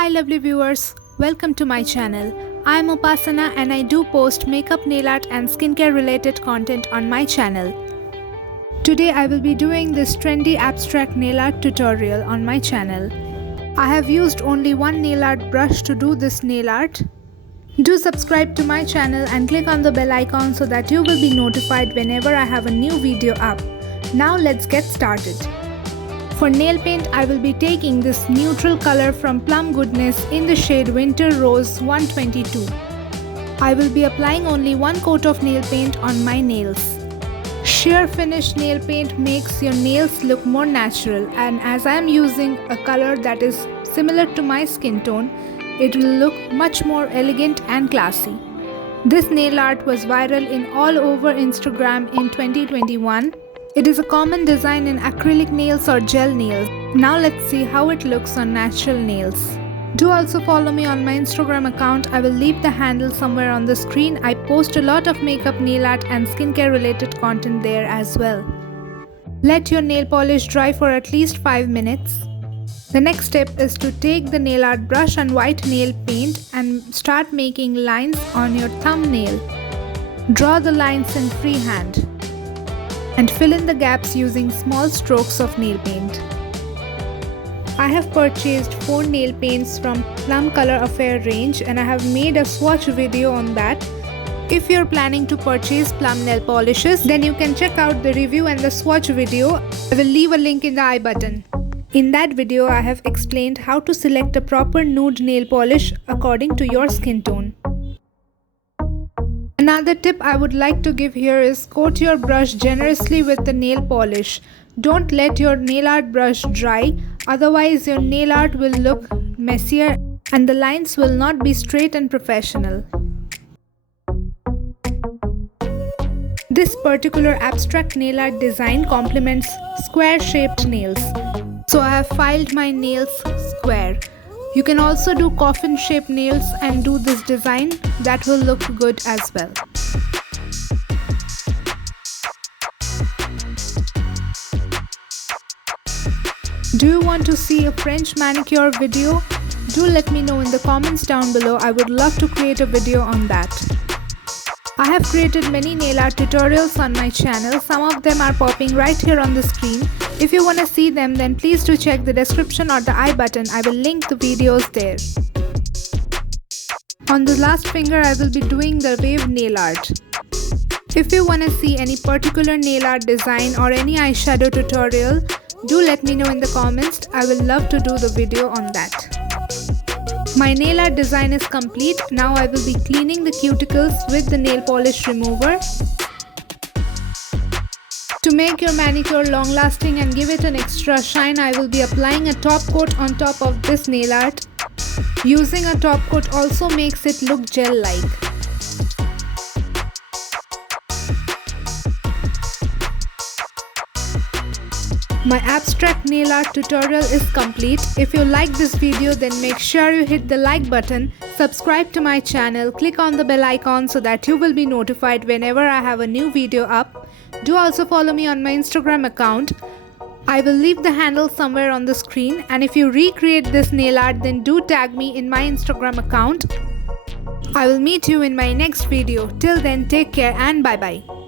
Hi lovely viewers, welcome to my channel. I am Upasana and I do post makeup, nail art and skincare related content on my channel. Today I will be doing this trendy abstract nail art tutorial on my channel. I have used only one nail art brush to do this nail art. Do subscribe to my channel and click on the bell icon so that you will be notified whenever I have a new video up. Now let's get started. For nail paint, I will be taking this neutral color from Plum Goodness in the shade Winter Rose 122. I will be applying only one coat of nail paint on my nails. Sheer finish nail paint makes your nails look more natural, and as I am using a color that is similar to my skin tone, it will look much more elegant and classy. This nail art was viral in all over Instagram in 2021. It is a common design in acrylic nails or gel nails. Now let's see how it looks on natural nails. Do also follow me on my Instagram account. I will leave the handle somewhere on the screen. I post a lot of makeup, nail art and skincare related content there as well. Let your nail polish dry for at least 5 minutes. The next step is to take the nail art brush and white nail paint and start making lines on your thumbnail. Draw the lines in freehand and fill in the gaps using small strokes of nail paint. I have purchased 4 nail paints from Plum Color Affair range and I have made a swatch video on that. If you're planning to purchase Plum nail polishes, then you can check out the review and the swatch video. I will leave a link in the I button. In that video, I have explained how to select a proper nude nail polish according to your skin tone. Another tip I would like to give here is coat your brush generously with the nail polish. Don't let your nail art brush dry, otherwise your nail art will look messier and the lines will not be straight and professional. This particular abstract nail art design complements square-shaped nails. So I have filed my nails square. You can also do coffin-shaped nails and do this design. That will look good as well. Do you want to see a French manicure video? Do let me know in the comments down below. I would love to create a video on that. I have created many nail art tutorials on my channel. Some of them are popping right here on the screen. If you want to see them, then please do check the description or the I button. I will link the videos there. On the last finger, I will be doing the wave nail art. If you want to see any particular nail art design or any eyeshadow tutorial, do let me know in the comments. I will love to do the video on that. My nail art design is complete. Now I will be cleaning the cuticles with the nail polish remover. To make your manicure long lasting and give it an extra shine, I will be applying a top coat on top of this nail art. Using a top coat also makes it look gel-like. My abstract nail art tutorial is complete. If you like this video, then make sure you hit the like button, subscribe to my channel, click on the bell icon so that you will be notified whenever I have a new video up. Do also follow me on my Instagram account. I will leave the handle somewhere on the screen, and if you recreate this nail art, then do tag me in my Instagram account. I will meet you in my next video. Till then, take care and bye bye.